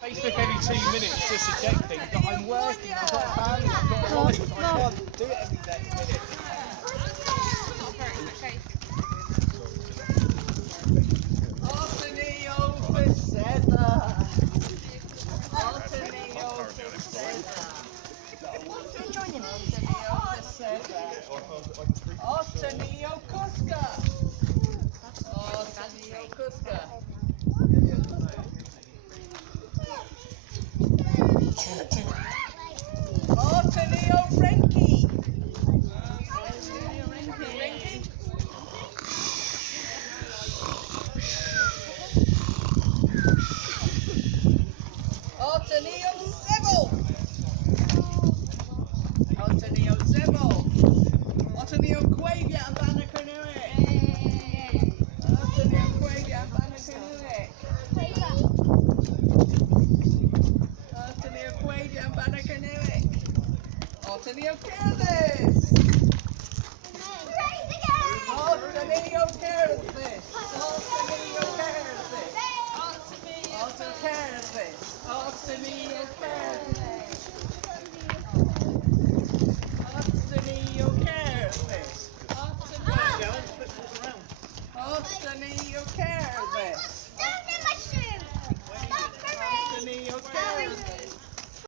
Facebook every 2 minutes just a check thing, but I'm working, I've got a family, I've got a life, I can't do it every minute. Otenio Cusca. Otenio Cusca. Otenio Renki. Otenio Zebo. Otenio Zebo. Otenio Quavia and Banacanue. Otenio Quavia and Banacanue. Otenio Quavia and Banacanue. Otenio Careless. Otenio Careless. Otenio Careless. Otenio Careless. Otenio Careless. Otenio Careless. Otenio Careless.